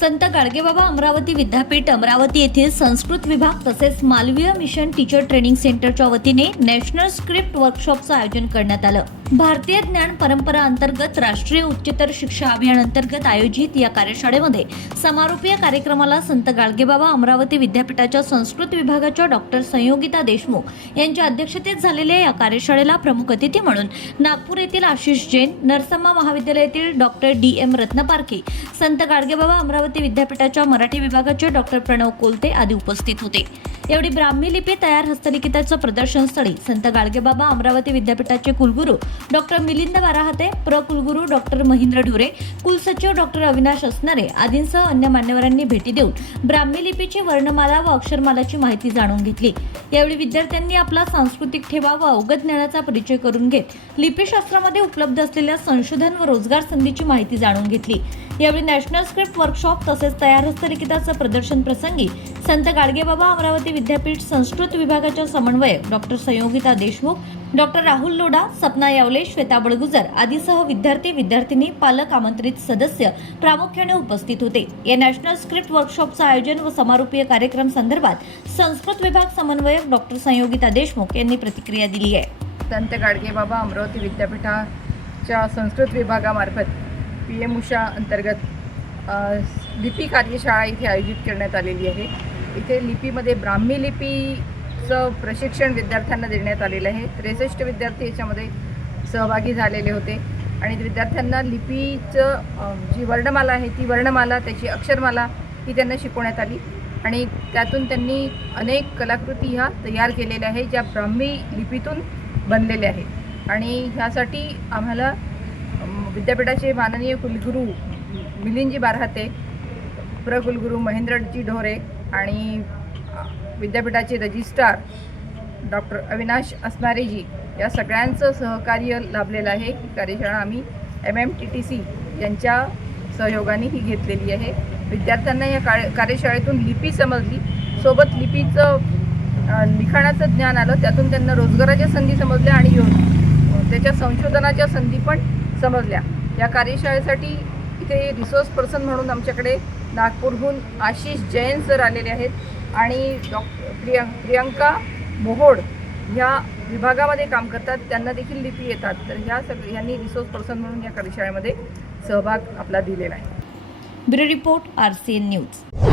संत गाडगेबाबा अमरावती विद्यापीठ अमरावती येथील संस्कृत विभाग तसेच मालवीय मिशन टीचर ट्रेनिंग सेंटरच्या वतीने नॅशनल स्क्रिप्ट वर्कशॉपचं आयोजन करण्यात आलं. भारतीय ज्ञान परंपरा अंतर्गत राष्ट्रीय उच्चतर शिक्षा अभियान अंतर्गत आयोजित या कार्यशाळेमध्ये समारोपीय कार्यक्रमाला संत गाडगेबाबा अमरावती विद्यापीठाच्या संस्कृत विभागाच्या डॉक्टर संयोगिता देशमुख यांच्या अध्यक्षतेत झालेल्या या कार्यशाळेला प्रमुख अतिथी म्हणून नागपूर येथील आशिष जैन नरसम्मा महाविद्यालयातील डॉक्टर डी एम रत्नपारखे संत गाडगेबाबा अमरावती विद्यापीठाच्या मराठी विभागाचे डॉक्टर प्रणव कोलते आदी उपस्थित होते. एवढी ब्राह्मी लिपी तयार हस्तलिखिताचं प्रदर्शन स्थळी संत गाडगेबाबा अमरावती विद्यापीठाचे कुलगुरू डॉक्टर मिलिंद बाराहते प्र कुलगुरू डॉक्टर महेंद्र ढुरे कुलसचिव डॉक्टर अविनाश असणारे आदींसह अन्य मान्यवरांनी भेटी देऊन ब्राह्मी लिपीची वर्णमाला व अक्षरमालाची माहिती जाणून घेतली. यावेळी विद्यार्थ्यांनी आपला सांस्कृतिक ठेवा व अवगत ज्ञानाचा परिचय करून घेत लिपीशास्त्रामध्ये उपलब्ध असलेल्या संशोधन व रोजगार संधीची माहिती जाणून घेतली. यावेळी नॅशनल स्क्रिप्ट वर्कशॉप तसेच तयार हस्तलिखिताचं प्रदर्शन प्रसंगी संत गाडगेबाबा अमरावती विद्यापीठ संस्कृत विभागाच्या समन्वयक डॉक्टर संयोगिता देशमुख डॉक्टर राहुल लोढा सपना यावले श्वेता बळगुजर आदीसह विद्यार्थी विद्यार्थिनी पालक आमंत्रित सदस्य प्रामुख्याने उपस्थित होते. या नॅशनल स्क्रिप्ट वर्कशॉपचं आयोजन व समारोपीय कार्यक्रम संदर्भात संस्कृत विभाग समन्वयक डॉक्टर संयोगिता देशमुख यांनी प्रतिक्रिया दिली आहे. संत गाडगेबाबा अमरावती विद्यापीठाच्या संस्कृत विभागामार्फत पी एम उषा अंतर्गत लिपी कार्यशाळा इथे आयोजित करण्यात आलेली आहे. इथे लिपीमध्ये ब्राह्मी लिपीचं प्रशिक्षण विद्यार्थ्यांना देण्यात आलेलं आहे. त्रेसष्ट विद्यार्थी याच्यामध्ये सहभागी झालेले होते. आणि विद्यार्थ्यांना लिपीचं जी वर्णमाला आहे ती वर्णमाला त्याची अक्षरमाला ही त्यांना शिकवण्यात आली. आणि त्यातून त्यांनी अनेक कलाकृती ह्या तयार केलेल्या आहे ज्या ब्राह्मी लिपीतून बनलेल्या आहेत. आणि ह्यासाठी आम्हाला विद्यापीठाचे माननीय कुलगुरू मिलिंदजी बारहाते प्रकुलगुरू महेंद्रजी ढोरे आणि विद्यापीठाचे रजिस्ट्रार डॉक्टर अविनाश असणारेजी या सगळ्यांचं सहकार्य लाभलेलं आहे. ही कार्यशाळा आम्ही M M T T C यांच्या सहयोगाने ही घेतलेली आहे. विद्यार्थ्यांना या का कार्यशाळेतून लिपी समजली. सोबत लिपीचं लिखाणाचं ज्ञान आलं. त्यातून त्यांना रोजगाराच्या संधी समजल्या आणि यो त्याच्या संशोधनाच्या संधी पण समजल्या. या कार्यशाळेसाठी इथे रिसोर्स पर्सन म्हणून आमच्याकडे नागपूरहून आशिष जैन सर आलेले आहेत आणि डॉ प्रियं प्रियंका मोहोड ह्या विभागामध्ये काम करतात. त्यांना देखील लिपी येतात. तर ह्या सग ह्यांनी रिसोर्स पर्सन म्हणून या कार्यशाळेमध्ये सहभाग आपला दिलेला आहे. Bureau report R C N news.